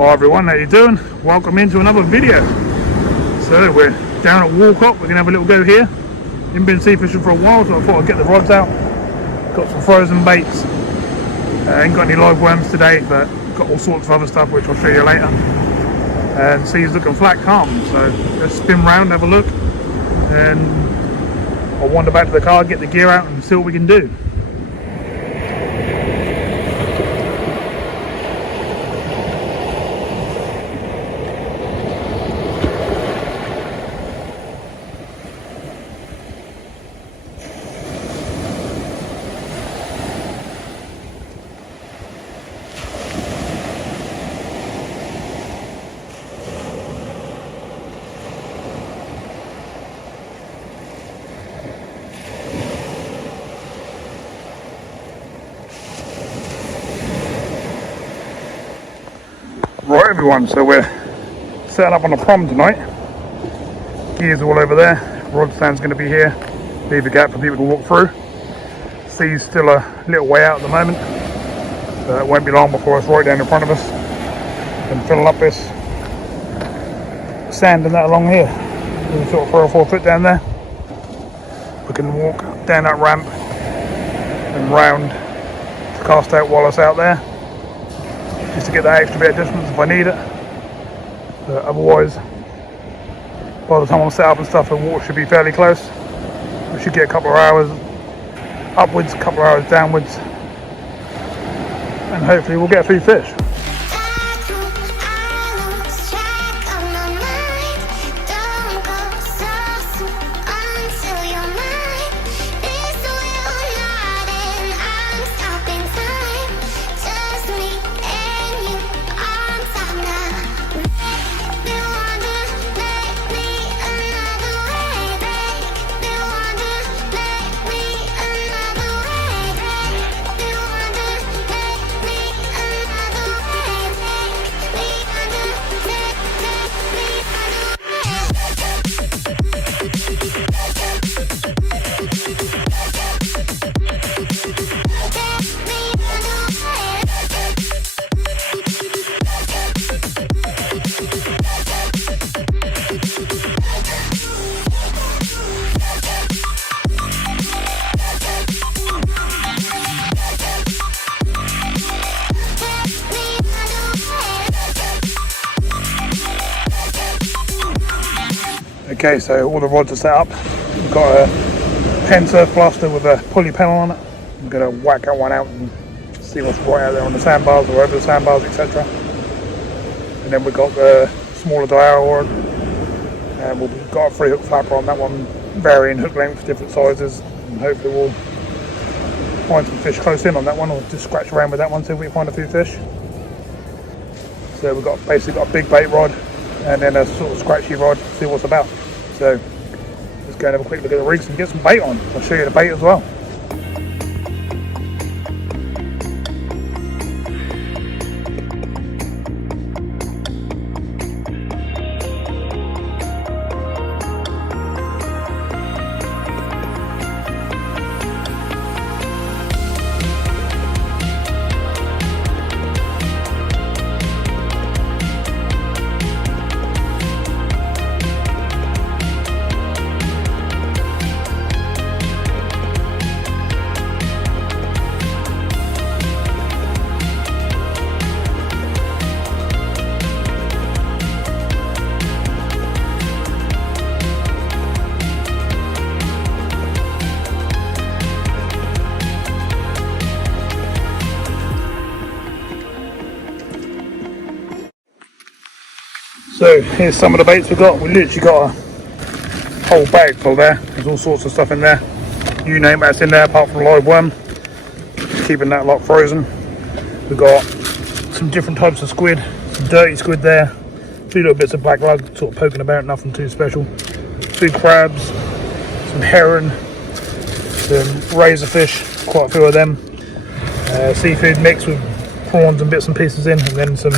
Hi everyone, how you doing? Welcome into another video. So we're down at Walcott, we're going to have a little go here. Haven't been sea fishing for a while, so I thought I'd get the rods out. Got some frozen baits. Ain't got any live worms today, but got all sorts of other stuff which I'll show you later. And sea's looking flat calm, so let's spin round, have a look. And I'll wander back to the car, get the gear out and see what we can do. Right everyone, so we're setting up on the PROM tonight. Gears all over there, rod stand's going to be here, leave a gap for people to walk through. Sea's still a little way out at the moment, so it won't be long before it's right down in front of us. And filling up this sand and that along here, sort of 3 or 4 foot down there. We can walk down that ramp and round to cast out while it's out there, just to get that extra bit of distance if I need it. But otherwise, by the time I'm set up and stuff, the water should be fairly close. We should get a couple of hours upwards, a couple of hours downwards, and hopefully we'll get a few fish. Okay, so all the rods are set up. We've got a pen surf blaster with a pulley panel on it. I'm going to whack that one out and see what's right out there on the sandbars or over the sandbars, etc. And then we've got the smaller dial rod, and we've got a 3-hook flapper on that one, varying hook lengths, different sizes, and hopefully we'll find some fish close in on that one, or just scratch around with that one, see if we can find a few fish. So we've got basically got a big bait rod and then a sort of scratchy rod, see what's about. So let's go and have a quick look at the rigs and get some bait on. I'll show you the bait as well. So here's some of the baits we got. We literally got a whole bag full there. There's all sorts of stuff in there. You name it, that's in there apart from live worm. Keeping that lot frozen. We've got some different types of squid. Some dirty squid there. A few little bits of black lug sort of poking about, nothing too special. 2 crabs, some heron, some razorfish, quite a few of them. Seafood mixed with prawns and bits and pieces in, and then some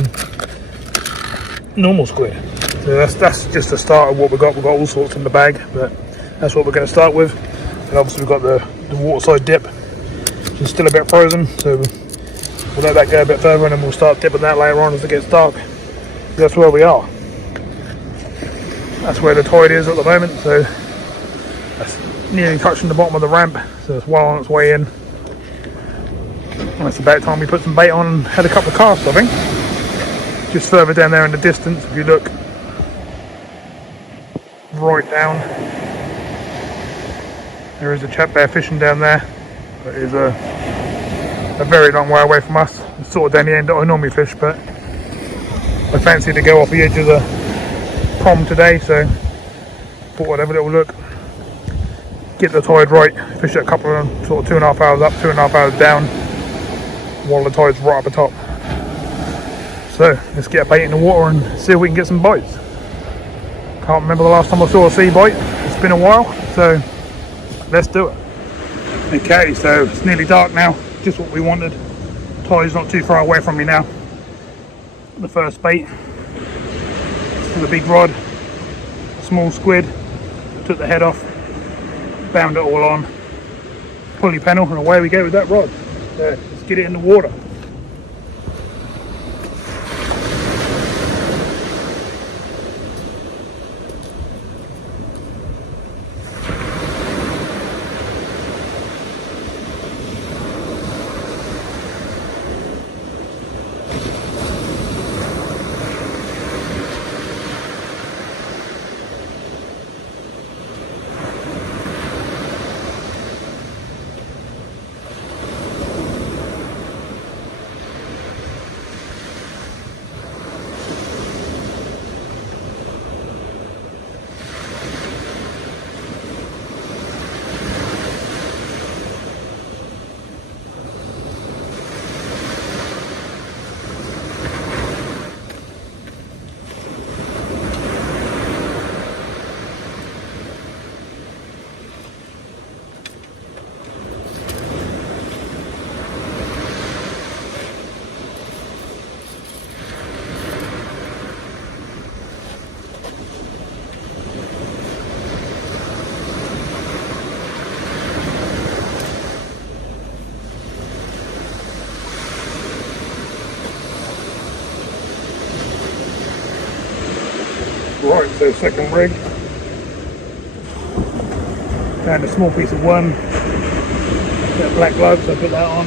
normal squid. So that's just the start of what we've got. We've got all sorts in the bag, but that's what we're going to start with. And obviously we've got the Waterside dip, which is still a bit frozen, so we'll let that go a bit further and then we'll start dipping that later on as it gets dark. That's where we are. That's where the tide is at the moment, so that's nearly touching the bottom of the ramp, so it's well on its way in. And it's about time we put some bait on and had a couple of casts, I think. Just further down there in the distance, if you look right down, there is a chap there fishing down there. That is a very long way away from us. It's sort of down the end that I normally fish, but I fancy to go off the edge of the PROM today, so thought I'd have a little look, get the tide right, fish it a couple of sort of 2.5 hours up, 2.5 hours down, while the tide's right up the top. So let's get a bait in the water and see if we can get some bites. Can't remember the last time I saw a sea bite. It's been a while, so let's do it. Okay, so it's nearly dark now, just what we wanted. Tide's not too far away from me now. The first bait with a big rod, small squid, took the head off, bound it all on, pulley pennel, and away we go with that rod. So let's get it in the water. Right, so second rig, found a small piece of worm, bit of black lug, so I put that on.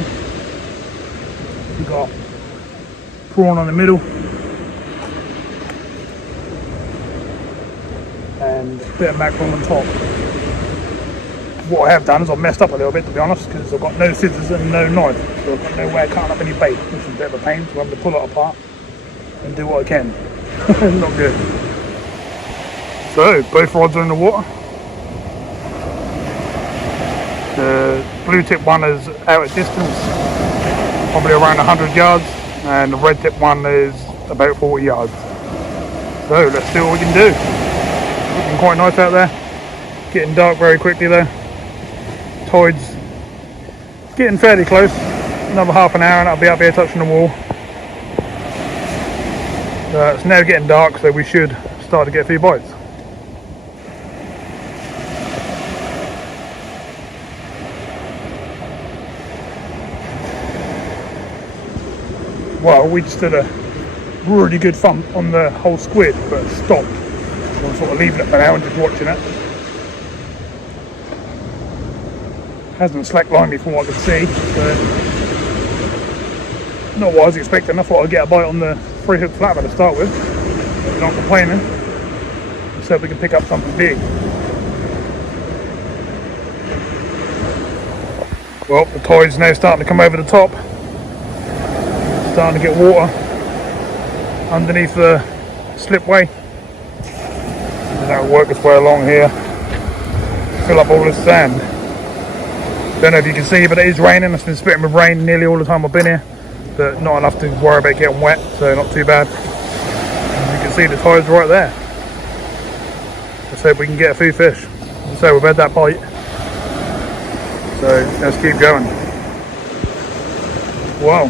We've got prawn on the middle and a bit of mackerel on top. What I have done is I've messed up a little bit, to be honest, because I've got no scissors and no knife, so I've got no way of cutting up any bait, which is a bit of a pain, so I'm going to pull it apart and do what I can. Not good. So, both rods are in the water. The blue tip one is out at distance, probably around 100 yards, and the red tip one is about 40 yards. So, let's see what we can do. Looking quite nice out there. Getting dark very quickly though. Tide's getting fairly close. Another half an hour and I'll be up here touching the wall. It's now getting dark, so we should start to get a few bites. Well, we just did a really good thump on the whole squid, but it stopped. So I'm sort of leaving it for now and just watching it. Hasn't slacklined me from what I could see, but not what I was expecting. I thought I'd get a bite on the 3-hook flatbed to start with. But not complaining. Let's hope we can pick up something big. Well, the tide's now starting to come over the top. Starting to get water underneath the slipway. And that'll work its way along here, fill up all this sand. Don't know if you can see, but it is raining. It's been spitting with rain nearly all the time I've been here, but not enough to worry about getting wet, so not too bad. And you can see the tide's right there. Let's hope we can get a few fish. So we've had that bite, so let's keep going. Wow,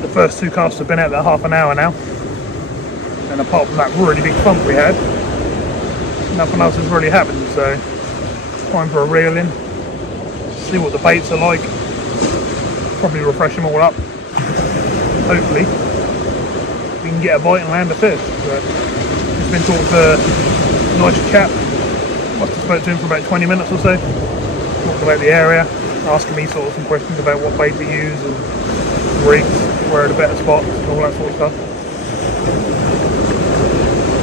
the first 2 casts have been out there half an hour now, and apart from that really big thump we had, nothing else has really happened. So time for a reel in, see what the baits are like, probably refresh them all up. Hopefully we can get a bite and land a fish. But it's been talking to a nice chap, must have spoke to him for about 20 minutes or so, talking about the area, asking me sort of some questions about what bait to use and rigs, where are the better spots and all that sort of stuff.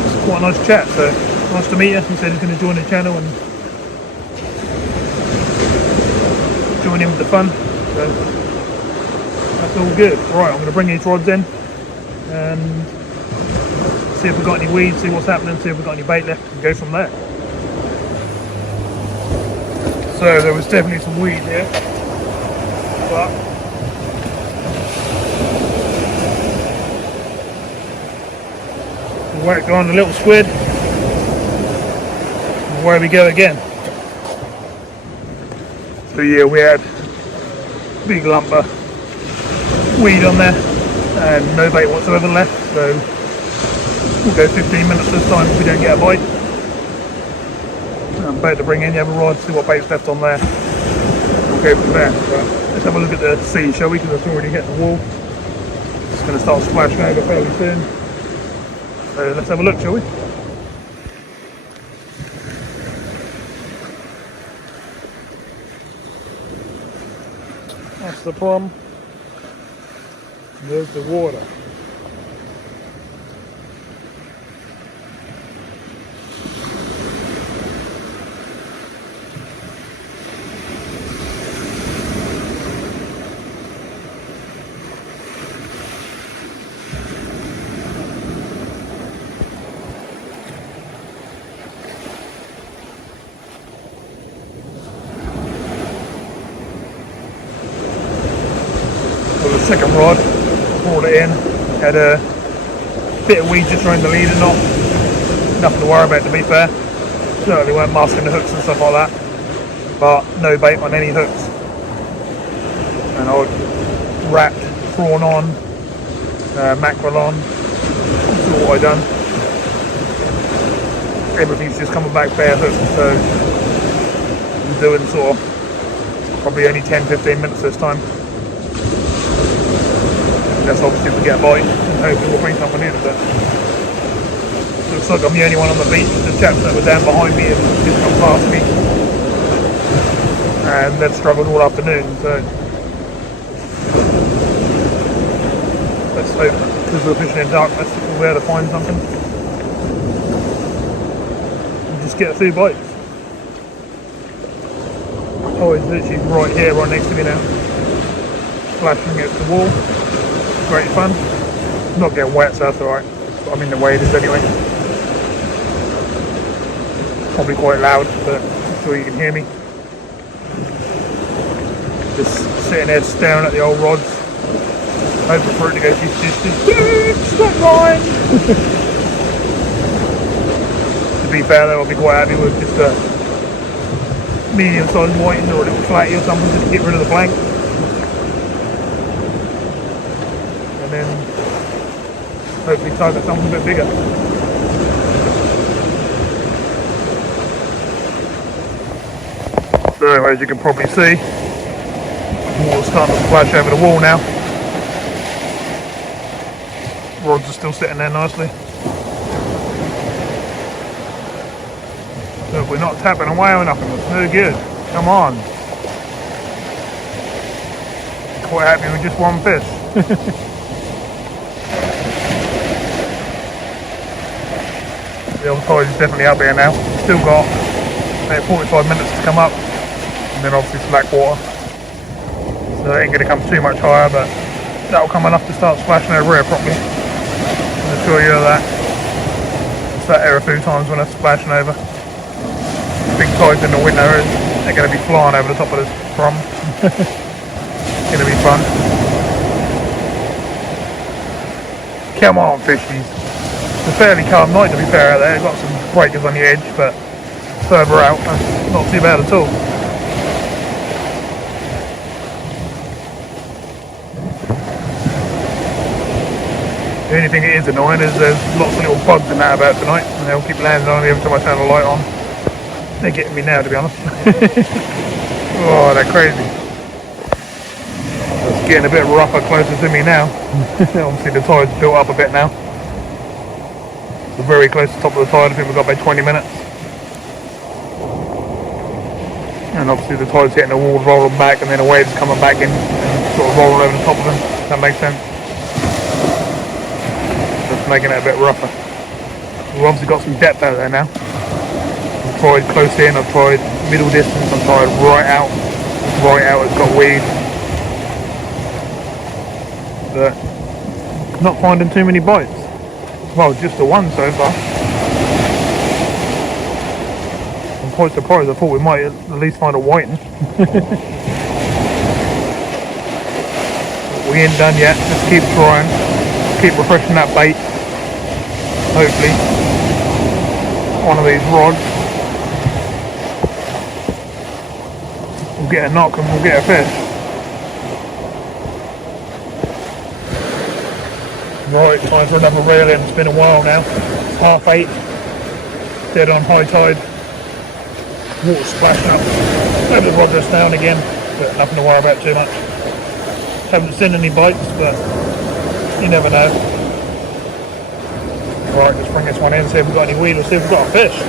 It's quite a nice chat, so nice to meet you. He said he's going to join the channel and join in with the fun, so that's all good. Right, I'm going to bring these rods in and see if we've got any weeds, see what's happening, see if we've got any bait left, and go from there. So there was definitely some weed here, but we'll whack on a little squid, and away we go again. So yeah, we had a big lump of weed on there and no bait whatsoever left, so we'll go 15 minutes this time if we don't get a bite. I'm about to bring in the other rod, see what bait's left on there. We'll go from there. But let's have a look at the sea, shall we? Because it's already hitting the wall. It's going to start splashing over fairly soon. So let's have a look, shall we? That's the PROM. There's the water. The second rod, brought it in, had a bit of weed just around the leader knot, nothing to worry about to be fair. Certainly weren't masking the hooks and stuff like that, but no bait on any hooks. And I wrapped prawn on, mackerel on, that's all I done. Everything's just coming back bare hooked, so I'm doing sort of probably only 10-15 minutes this time. That's obviously if we get a bite, and hopefully we'll bring someone in, but looks like I'm the only one on the beach. The chaps that were down behind me have just come past me, and they've struggled all afternoon, so let's hope, because we're fishing in darkness, we'll be able to find something and just get a few bites. Oh, it's literally right here, right next to me now, splashing against the wall. Great fun. Not getting wet, so that's alright. I'm in the waders anyway. Probably quite loud, but I'm sure you can hear me. Just sitting there staring at the old rods, hoping for it to go just stop going. To be fair though, I'll be quite happy with just a medium-sized whiting or a little flatty or something just to get rid of the blank. And then hopefully target something a bit bigger. So anyway, as you can probably see, water's starting to splash over the wall now. Rods are still sitting there nicely. So if we're not tapping away or nothing, it's no good. Come on. Quite happy with just one fish. The other tide is definitely up here now. Still got about 45 minutes to come up, and then obviously slack water. So it ain't going to come too much higher, but that'll come enough to start splashing over here properly. I can assure you of that. sat here a few times when they're splashing over. Big tides in the winter, they're going to be flying over the top of this PROM. It's going to be fun. Come on, fishies. It's a fairly calm night to be fair out there. Got some breakers on the edge, but further out, that's not too bad at all. The only thing that is annoying is there's lots of little bugs and that about tonight, and they'll keep landing on me every time I turn the light on. They're getting me now, to be honest. Oh, they're crazy. It's getting a bit rougher closer to me now. Obviously the tide's built up a bit now. We're very close to the top of the tide. I think we've got about 20 minutes. And obviously the tide's hitting the walls, rolling back, and then the waves coming back in and sort of rolling over the top of them. Does that make sense? Just making it a bit rougher. We've obviously got some depth out there now. I've tried close in, I've tried middle distance, I've tried right out. Right out it's got weed. But not finding too many bites. Well, just the one so far. I'm quite surprised. I thought we might at least find a whiting. We ain't done yet. Just keep trying. Keep refreshing that bait. Hopefully one of these rods will get a knock and we'll get a fish. Right, time for another reel in. It's been a while now. It's 8:30. Dead on high tide. Water splashing up over the rod just now and again, but nothing to worry about too much. Haven't seen any bites, but you never know. Right, let's bring this one in, see if we've got any weed or see if we've got a fish.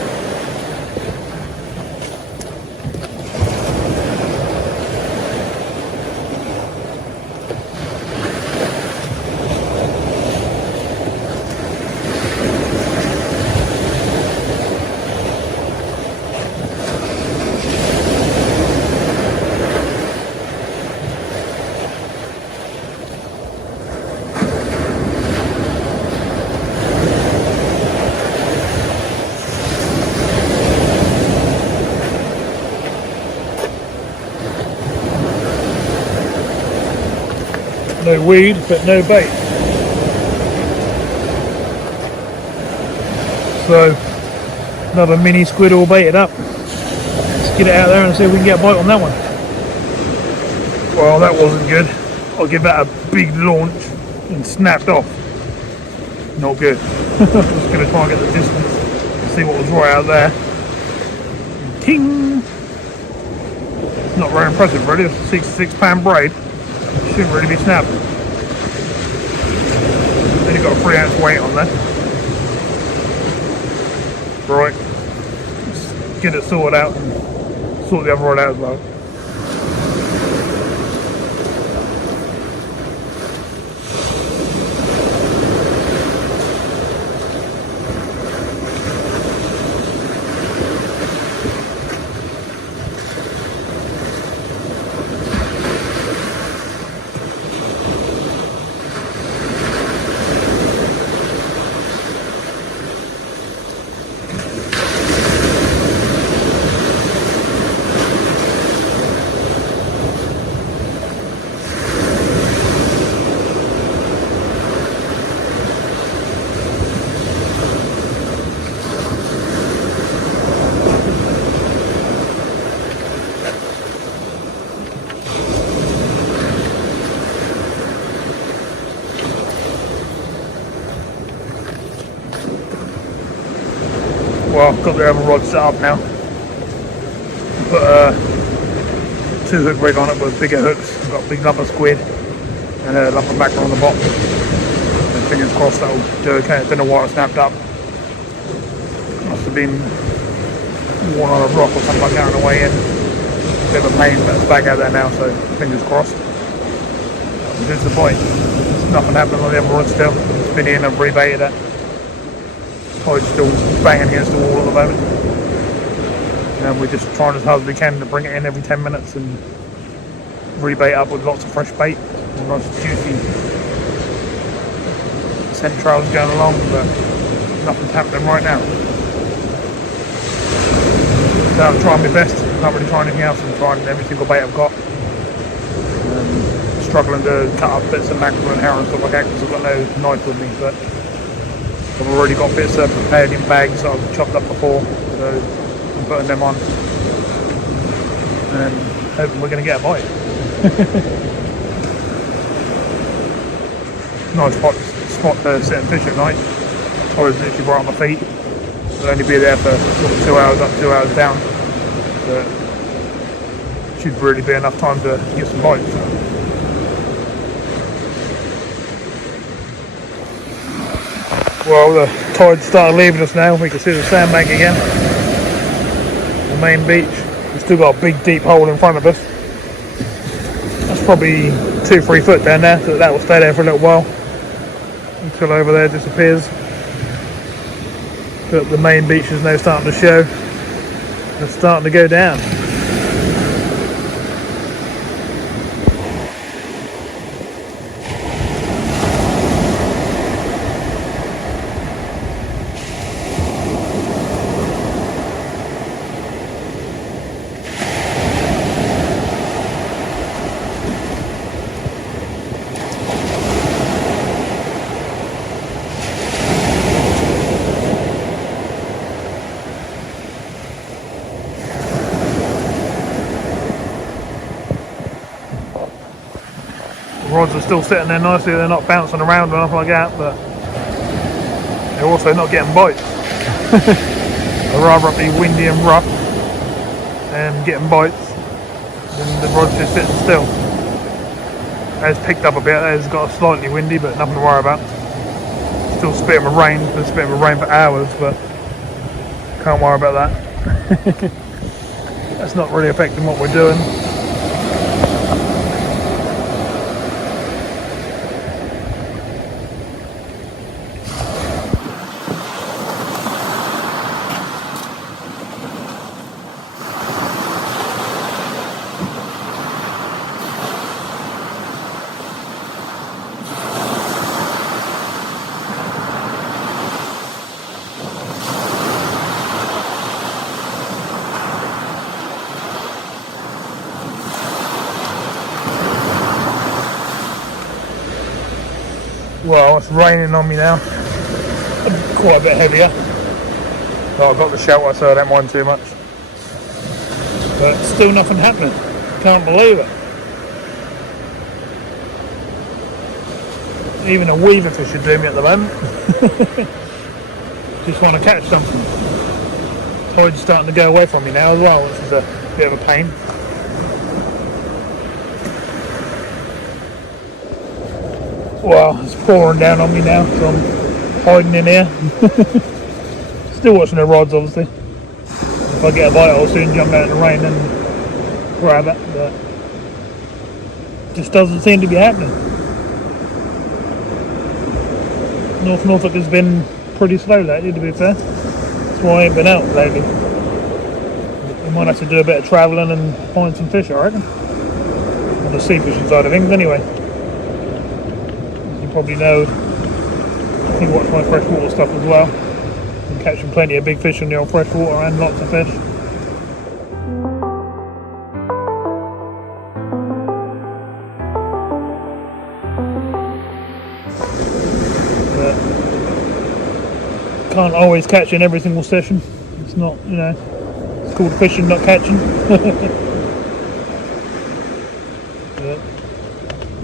No weed, but no bait. So, another mini squid all baited up. Let's get it out there and see if we can get a bite on that one. Well, that wasn't good. I'll give that a big launch and snapped off. Not good. I'm just going to try and get the distance, see what was right out there. Ting! It's not very impressive, really. It's a 66 pound braid. Shouldn't really be snapped. Then you've got a 3 ounce weight on there. Right, let's get it sorted out and sort the other rod out as well. Well, I've got the other rod set up now. Put a 2-hook rig on it with bigger hooks. I've got a big lump of squid and a lump of mackerel on the bottom. And fingers crossed that'll do okay. I don't know why it snapped up. Must have been worn on a rock or something like that on the way in. Bit of a pain, but it's back out there now, so fingers crossed. There's the bite. Nothing happened on the other rod still. It's been in and rebaited it. Tide's still banging against the wall at the moment. And we're just trying as hard as we can to bring it in every 10 minutes and rebait up with lots of fresh bait. And nice juicy scent trails going along, but nothing's happening right now. So I'm trying my best. Not really trying anything else. I'm trying every single bait I've got. Struggling to cut up bits of mackerel and herring and stuff like that because I've got no knife with me. But I've already got bits prepared in bags that I've chopped up before, so I'm putting them on and hoping we're going to get a bite. Nice spot to sit and fish at night. I was literally right on my feet. I'll only be there for sort of 2 hours up, 2 hours down. But should really be enough time to get some bites. Well, the tide's started leaving us now. We can see the sandbank again. The main beach. We've still got a big deep hole in front of us. That's probably 2-3 foot down there, so that will stay there for a little while until over there disappears. But the main beach is now starting to show. It's starting to go down. The rods are still sitting there nicely, they're not bouncing around or anything like that, but they're also not getting bites. I'd rather be windy and rough and getting bites than the rod's just sitting still. It's picked up a bit, it's got slightly windy, but nothing to worry about. Still spitting with rain, been spitting with rain for hours, but can't worry about that. That's not really affecting what we're doing. Well, it's raining on me now. Quite a bit heavier. Well, I've got the shelter, so I don't mind too much. But still nothing happening. Can't believe it. Even a weaver fish should do me at the moment. Just want to catch something. Tide's starting to go away from me now as well, which is a bit of a pain. Well, it's pouring down on me now, so I'm hiding in here. Still watching the rods, obviously. If I get a bite, I'll soon jump out in the rain and grab it, but it just doesn't seem to be happening. North Norfolk has been pretty slow lately, to be fair. That's why I ain't been out lately. We might have to do a bit of travelling and find some fish, I reckon. On the sea fishing side of things, anyway. Probably know, I think watch my freshwater stuff as well. I'm catching plenty of big fish in the old freshwater and lots of fish. But can't always catch in every single session. It's not, you know, it's called fishing, not catching. But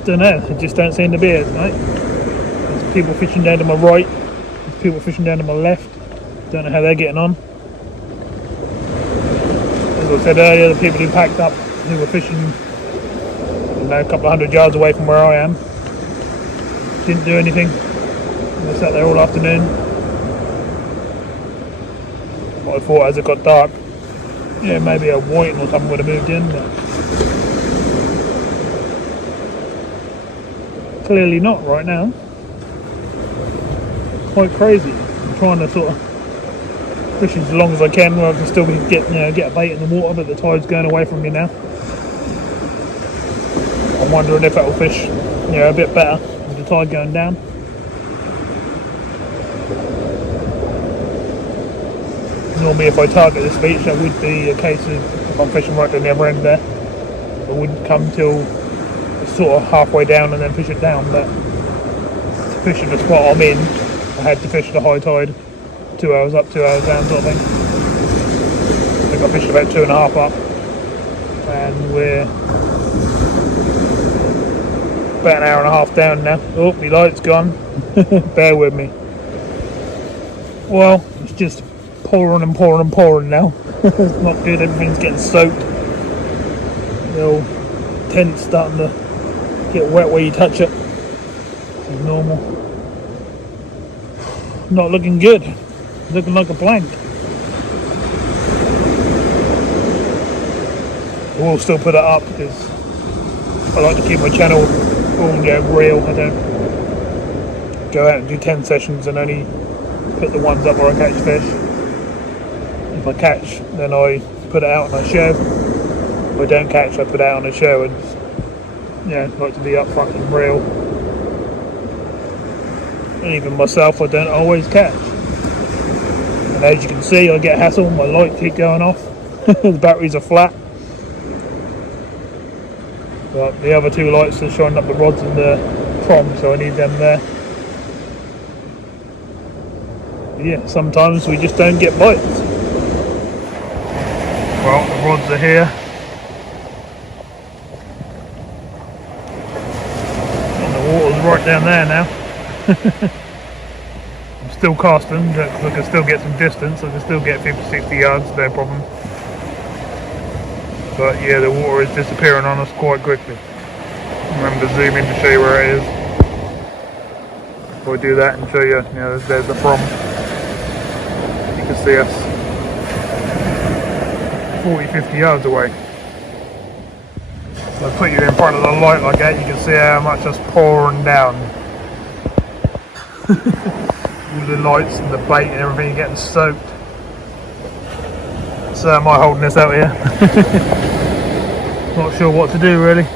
don't know, it just don't seem to be it tonight. There's people fishing down to my right, there's people fishing down to my left. Don't know how they're getting on. As I said earlier, the people who packed up, who were fishing, you know, a couple of 100 yards away from where I am, didn't do anything. They sat there all afternoon. But I thought as it got dark, yeah, maybe a whiting or something would have moved in, but clearly not right now. Quite crazy. I'm trying to sort of fish as long as I can where I can still get a bait in the water, but the tide's going away from me now. I'm wondering if it'll fish, a bit better with the tide going down. normally if I target this beach, that would be a case of if I'm fishing right down the other end there, I wouldn't come till sort of halfway down and then fish it down. But to fish at the spot I'm in, I had to fish the high tide, 2 hours up, 2 hours down sort of thing. I think I fished about 2.5 up, and we're about 1.5 hours down now. Oh, my light's gone. Bear with me. Well, it's just pouring and pouring and pouring now. It's not good, everything's getting soaked. The old tent's starting to get wet where you touch it. This is normal. Not looking good. Looking like a blank. I will still put it up because I like to keep my channel all real. I don't go out and do 10 sessions and only put the ones up where I catch fish. If I catch, then I put it out on a show. If I don't catch, I put it out on a show, and like to be upfront and real. And even myself, I don't always catch. And as you can see, I get hassle. My light keep going off. The batteries are flat. But the other 2 lights are shining up the rods and the PROM, so I need them there. Yeah, sometimes we just don't get bites. Well, the rods are here. And the water's right down there now. I'm still casting because I can still get some distance. I can still get 50-60 yards, no problem. But yeah, the water is disappearing on us quite quickly. Remember to zoom in to show you where it is. If I do that and show you, there's the PROM. You can see us 40-50 yards away. So I put you in front of the light like that, you can see how much it's pouring down. All the lights and the bait and everything are getting soaked. So am I holding this out here? Not sure what to do really.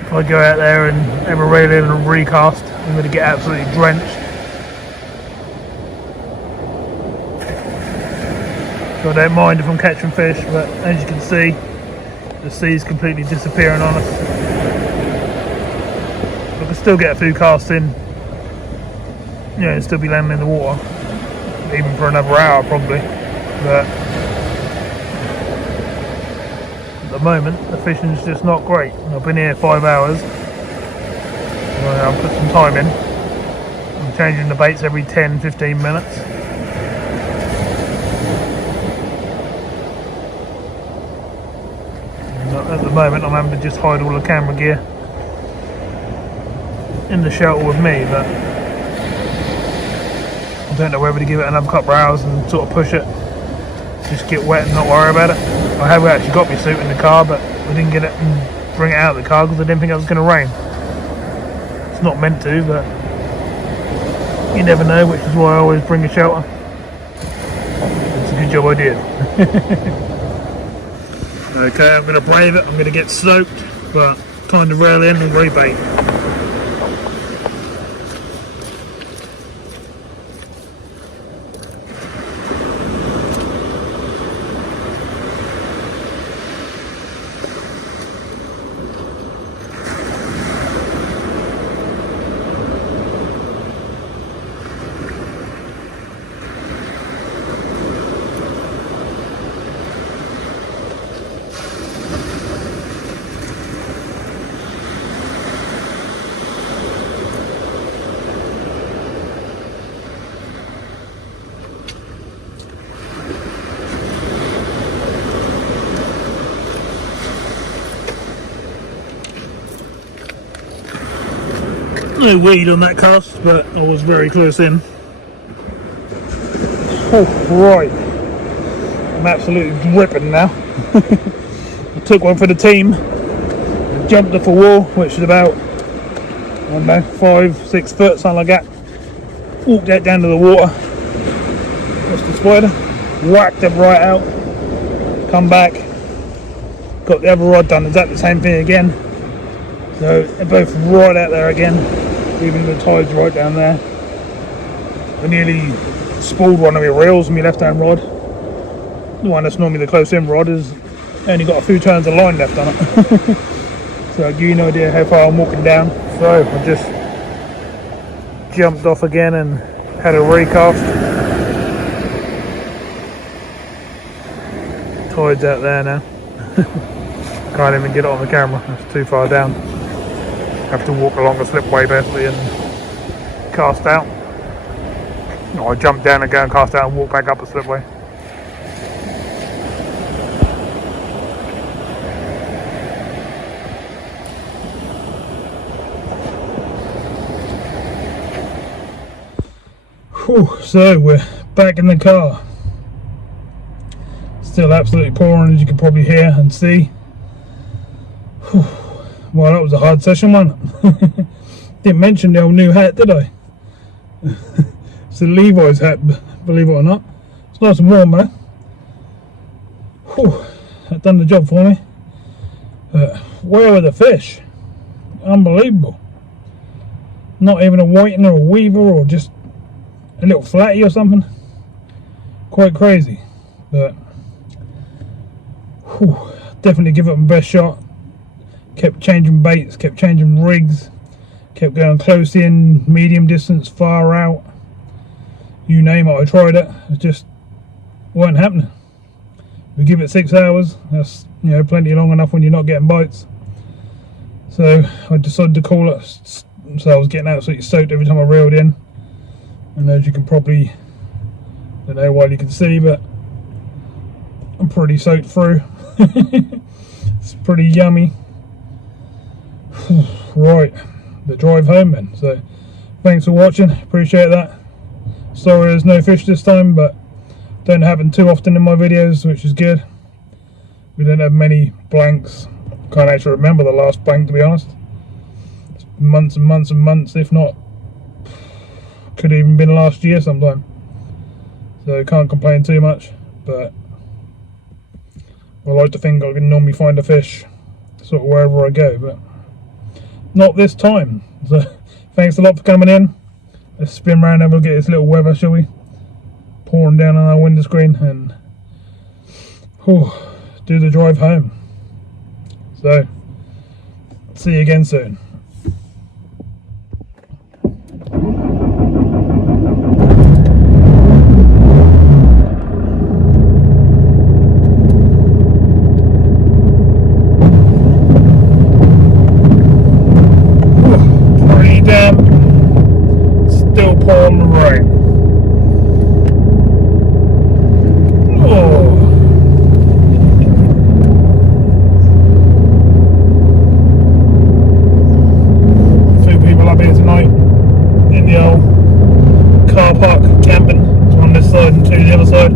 If I go out there and ever reel in and recast, I'm going to get absolutely drenched. So I don't mind if I'm catching fish, but as you can see, the sea's completely disappearing on us. I can still get a few casts in, and still be landing in the water, even for another hour probably. But at the moment, the fishing's just not great. I've been here 5 hours. I'll put some time in. I'm changing the baits every 10-15 minutes. At the moment, I'm having to just hide all the camera gear in the shelter with me, but I don't know whether to give it another couple of hours and sort of push it, just get wet and not worry about it. I have actually got my suit in the car, but I didn't get it and bring it out of the car because I didn't think it was going to rain. It's not meant to, but you never know, which is why I always bring a shelter. It's a good job I did. Okay, I'm going to brave it, I'm going to get soaked, but time to reel in and rebait. No weed on that cast, but I was very close in. Oh, right. I'm absolutely dripping now. I took one for the team, jumped off a wall, which is about, I don't know, 5-6 foot, something like that. Walked out down to the water. That's the spider. Whacked it right out. Come back. Got the other rod done, exactly the same thing again. So they're both right out there again. Even the tide's right down there. I nearly spooled one of my reels, my left hand rod. The one that's normally the close in rod has only got a few turns of line left on it. So I'll give you an idea how far I'm walking down. So I just jumped off again and had a recast. Tide's out there now. Can't even get it on the camera, it's too far down. Have to walk along the slipway basically and cast out. No, I jump down and go and cast out and walk back up the slipway. Whew, so we're back in the car. Still absolutely pouring, as you can probably hear and see. Whew. Well, that was a hard session, wasn't it? Didn't mention the old new hat, did I? It's a Levi's hat, believe it or not. It's nice and warm though. Whew, that done the job for me. Where were the fish? Unbelievable. Not even a whiting or a weaver or just a little flatty or something. Quite crazy. But whew, definitely give it my best shot. Kept changing baits, kept changing rigs, kept going close in, medium distance, far out. You name it, I tried it. It just weren't happening. We give it 6 hours. That's, you know, plenty long enough when you're not getting bites. So I decided to call it. So I was getting absolutely soaked every time I reeled in. And as you can probably, don't know why you can see, but I'm pretty soaked through. It's pretty yummy. Right, the drive home then. So thanks for watching, appreciate that. Sorry there's no fish this time, but don't happen too often in my videos, which is good. We don't have many blanks. Can't actually remember the last blank, to be honest. It's months and months and months, if not, could have even been last year sometime. So can't complain too much, but I like to think I can normally find a fish sort of wherever I go, but not this time. So thanks a lot for coming in. Let's spin around and have a look at this little weather, shall we? Pouring down on our window screen and do the drive home. So see you again soon. Still pouring the rain. Oh. A few people up here tonight in the old car park camping. One on this side and two on the other side.